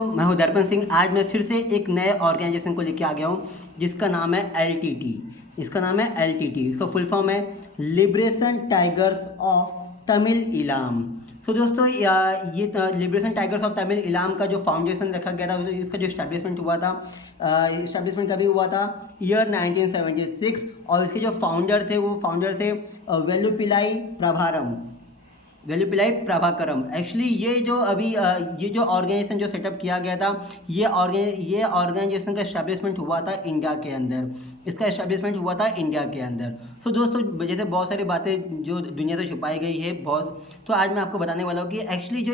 मैं हूं दर्पण सिंह। आज मैं फिर से एक नए ऑर्गेनाइजेशन को लेके आ गया हूं जिसका नाम है एलटीटी। इसका नाम है एलटीटी, इसका फुल फॉर्म है Liberation Tigers of Tamil Eelam. So दोस्तों, ये Liberation Tigers of Tamil Eelam का जो फाउंडेशन रखा गया था, इसका जो इस्टेब्लिशमेंट हुआ था, इस्टेब्लिशमेंट कभी हुआ था ईयर 1976। और इसके जो फाउंडर थे वो फाउंडर थे वेलुपिलाई प्रभारम, वेलुपिलाई प्रभाकरम। एक्चुअली ये जो ऑर्गेनाइजेशन जो सेटअप किया गया था, ये ऑर्गेनाइजेशन का एस्टेब्लिशमेंट हुआ था इंडिया के अंदर। इसका एस्टेब्लिशमेंट हुआ था इंडिया के अंदर। तो दोस्तों, जैसे बहुत सारी बातें जो दुनिया से छुपाई गई है बहुत, तो आज मैं आपको बताने वाला हूँ कि एक्चुअली जो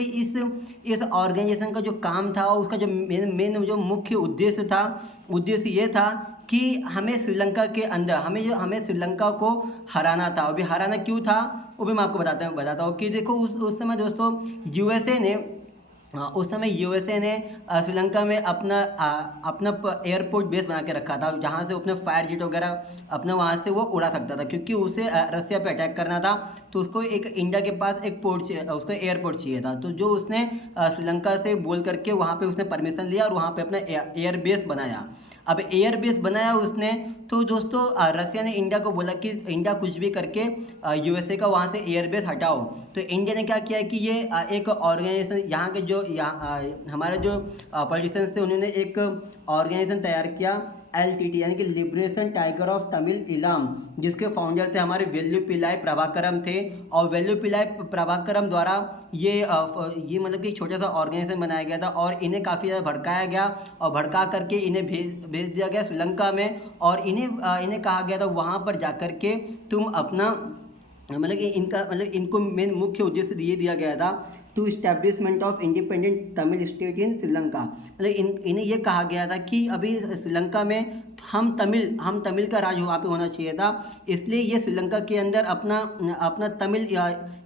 इस ऑर्गेनाइजेशन का जो काम था, उसका जो मेन जो मुख्य उद्देश्य ये था कि हमें श्रीलंका के अंदर हमें श्रीलंका को हराना था। अभी हराना क्यों था वो भी मैं आपको बताता हूँ कि देखो, उस समय दोस्तों यूएसए ने श्रीलंका में अपना एयरपोर्ट बेस बना के रखा था, जहाँ से अपने फायर जेट वगैरह अपना वहाँ से वो उड़ा सकता था, क्योंकि उसे रसिया पे अटैक करना था। तो उसको एक इंडिया के पास उसको एयरपोर्ट चाहिए था। तो जो उसने श्रीलंका से बोल करके वहाँ पे उसने परमिशन लिया और वहाँ पे अपना एयर बेस बनाया। अब एयर बेस बनाया उसने, तो दोस्तों रसिया ने इंडिया को बोला कि इंडिया कुछ भी करके यूएसए का वहाँ से एयर बेस हटाओ। तो इंडिया ने क्या किया कि ये एक ऑर्गेनाइजेशन, यहाँ के जो हमारे जो पॉलिटिशियंस थे, उन्होंने एक ऑर्गेनाइजेशन तैयार किया एलटीटी, यानी कि liberation tiger of Tamil Ilam, जिसके फाउंडर थे हमारे वेल्लुपिलाई प्रभाकरम थे। और वेल्लुपिलाई प्रभाकरम द्वारा ये मतलब कि छोटा सा ऑर्गेनाइजेशन बनाया गया था, और इन्हें काफ़ी ज़्यादा भड़काया गया और भड़का करके इन्हें भेज दिया गया श्रीलंका में। और इन्हें कहा गया था वहाँ पर जा कर के तुम अपना इनको मेन मुख्य उद्देश्य ये दिया गया था, to establishment of independent Tamil state in Sri Lanka. इन्हें ये कहा गया था कि अभी श्रीलंका में हम तमिल का राज वहाँ पे होना चाहिए था। इसलिए ये श्रीलंका के अंदर अपना तमिल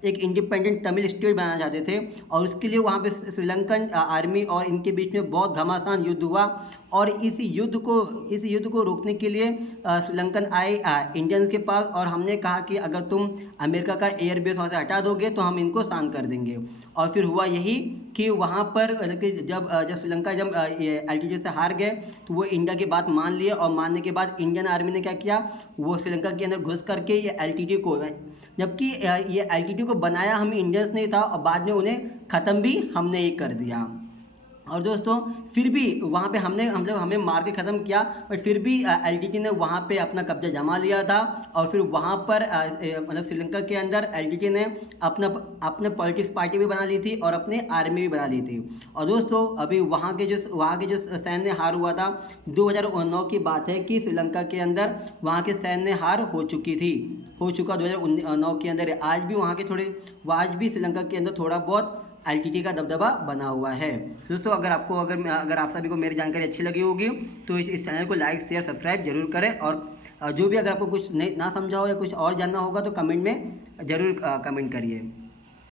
एक इंडिपेंडेंट तमिल स्टेट बनाना चाहते थे। और उसके लिए वहाँ पे श्रीलंकन आर्मी और इनके बीच में बहुत घमासान युद्ध हुआ। और इस युद्ध को रोकने के लिए श्रीलंकन आए इंडियंस के पास, और हमने कहा कि अगर तुम अमेरिका का एयर बेस वहाँ से हटा दोगे तो हम इनको शांत कर देंगे। और फिर हुआ यही कि वहाँ पर मतलब कि जब श्रीलंका एलटीटी से हार गए, तो वो इंडिया की बात मान लिए। और मानने के बाद इंडियन आर्मी ने क्या किया, वो श्रीलंका के अंदर घुस करके ये एलटीटी को, जबकि ये एलटीटी को बनाया हम इंडियंस ने था, और बाद में उन्हें ख़त्म भी हमने ही कर दिया। और दोस्तों, फिर भी वहाँ पे हमें मार के ख़त्म किया, बट फिर भी एलटीटी ने वहाँ पे अपना कब्जा जमा लिया था। और फिर वहाँ पर मतलब श्रीलंका के अंदर एलटीटी ने अपने पॉलिटिक्स पार्टी भी बना ली थी और अपने आर्मी भी बना ली थी। और दोस्तों, अभी वहाँ के जो सैन्य हार हुआ था, 2009 की बात है कि श्रीलंका के अंदर वहाँ के सैन्य हार हो चुका 2009 के अंदर। आज भी श्रीलंका के अंदर थोड़ा बहुत एलटीटी का दबदबा बना हुआ है। दोस्तों, अगर आप सभी को मेरी जानकारी अच्छी लगी होगी तो इस चैनल को लाइक शेयर सब्सक्राइब जरूर करें। और जो भी अगर आपको कुछ नहीं ना समझा हो या कुछ और जानना होगा तो कमेंट में ज़रूर कमेंट करिए।